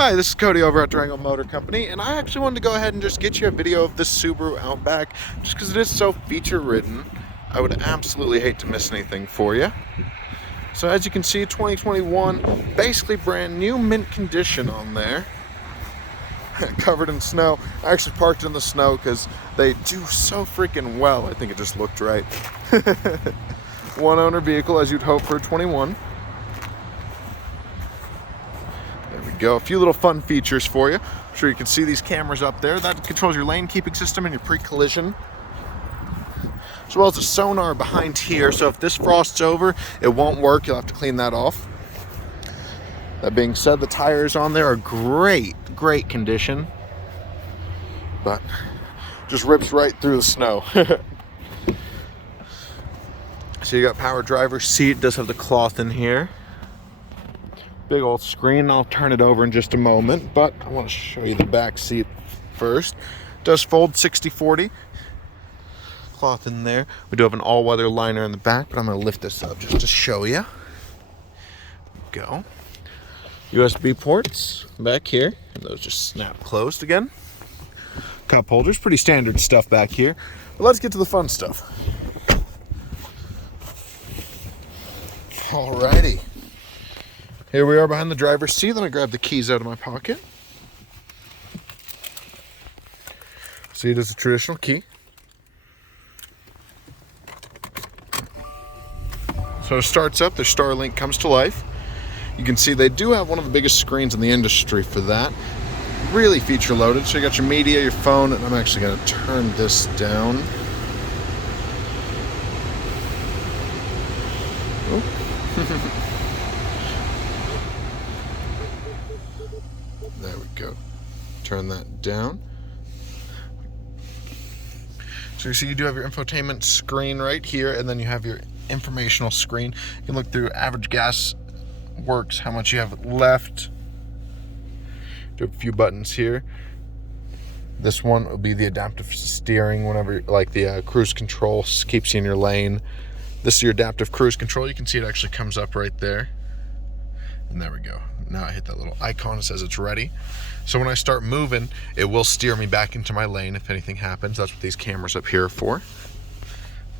Hi, this is Cody over at Durango Motor Company, and I actually wanted to go ahead and just get you a video of this Subaru Outback, just because it is so feature-ridden. I would absolutely hate to miss anything for you. So as you can see, 2021, basically brand new, mint condition on there. Covered in snow. I actually parked in the snow because they do so freaking well. I think it just looked right. One owner vehicle, as you'd hope for a 21. There we go. A few little fun features for you. I'm sure you can see these cameras up there. That controls your lane keeping system and your pre-collision, as well as a sonar behind here. So if this frosts over, it won't work. You'll have to clean that off. That being said, the tires on there are great condition, but just rips right through the snow. So you got power driver's seat. It does have the cloth in here. Big old screen. I'll turn it over in just a moment, but I want to show you the back seat first. It does fold 60/40. Cloth in there. We do have an all-weather liner in the back, but I'm going to lift this up just to show you. Go. USB ports back here, and those just snap closed again. Cup holders, pretty standard stuff back here. But let's get to the fun stuff. Alrighty. Here we are behind the driver's seat. Then I grab the keys out of my pocket. See, it is a traditional key. So it starts up, their Starlink comes to life. You can see they do have one of the biggest screens in the industry for that. Really feature loaded. So you got your media, your phone, and I'm actually going to turn this down. Oh. There we go. Turn that down. So you see you do have your infotainment screen right here, and then you have your informational screen. You can look through average gas works, how much you have left. Do a few buttons here. This one will be the adaptive steering, whenever, like the cruise control, keeps you in your lane. This is your adaptive cruise control. You can see it actually comes up right there. And there we go. Now I hit that little icon, it says it's ready. So when I start moving, it will steer me back into my lane if anything happens. That's what these cameras up here are for.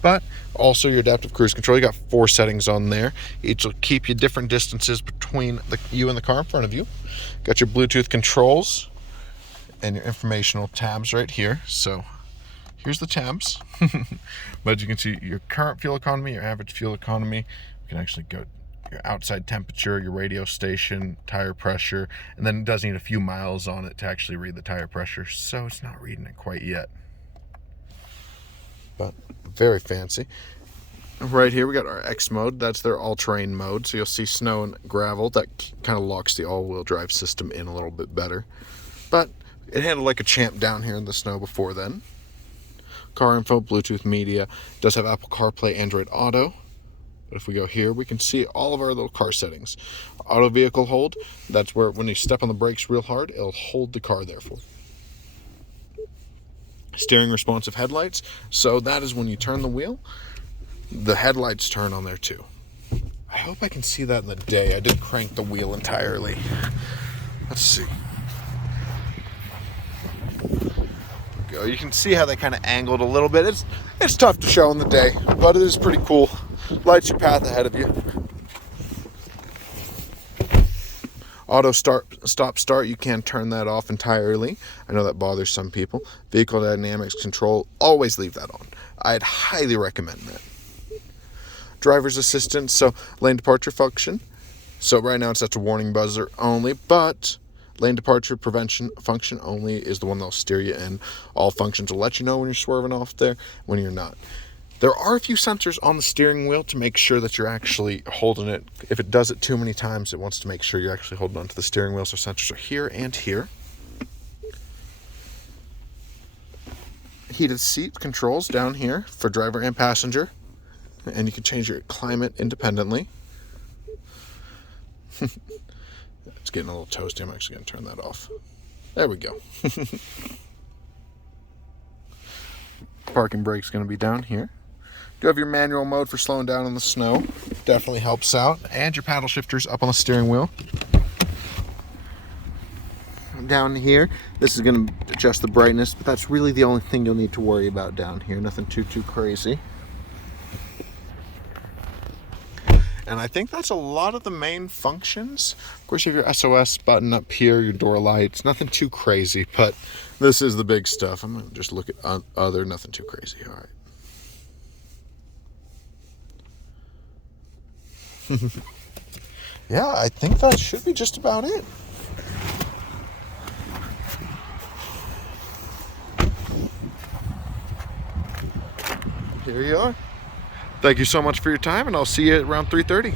But also your adaptive cruise control, you got 4 settings on there. Each will keep you different distances between you and the car in front of you. Got your Bluetooth controls and your informational tabs right here. So here's the tabs. But you can see your current fuel economy, your average fuel economy. You can actually go your outside temperature, your radio station, tire pressure, and then it does need a few miles on it to actually read the tire pressure, so it's not reading it quite yet. But very fancy. Right here we got our X mode. That's their all-terrain mode, so you'll see snow and gravel. That kind of locks the all-wheel drive system in a little bit better. But it handled like a champ down here in the snow before then. Car info, Bluetooth media. It does have Apple CarPlay, Android Auto. But if we go here, we can see all of our little car settings. Auto vehicle hold, that's where when you step on the brakes real hard, it'll hold the car there for. Steering responsive headlights, so that is when you turn the wheel, the headlights turn on there too. I hope I can see that in the day. I did crank the wheel entirely. Let's see. Go. You can see how they kind of angled a little bit. It's tough to show in the day, but it is pretty cool. Lights your path ahead of you. Auto stop start, you can turn that off entirely. I know that bothers some people. Vehicle dynamics control, always leave that on. I'd highly recommend that. Driver's assistance, so lane departure function. So right now it's at a warning buzzer only, but lane departure prevention function only is the one that'll steer you in. All functions will let you know when you're swerving off there, when you're not. There are a few sensors on the steering wheel to make sure that you're actually holding it. If it does it too many times, it wants to make sure you're actually holding onto the steering wheel. So sensors are here and here. Heated seat controls down here for driver and passenger. And you can change your climate independently. It's getting a little toasty. I'm actually going to turn that off. There we go. Parking brake's going to be down here. You have your manual mode for slowing down in the snow. Definitely helps out. And your paddle shifters up on the steering wheel. down here. This is going to adjust the brightness, but that's really the only thing you'll need to worry about down here. Nothing too crazy. And I think that's a lot of the main functions. Of course, you have your SOS button up here, your door lights, nothing too crazy, but this is the big stuff. I'm going to just look at other, nothing too crazy. All right. Yeah, I think that should be just about it. Here you are. Thank you so much for your time, and I'll see you at around 3:30.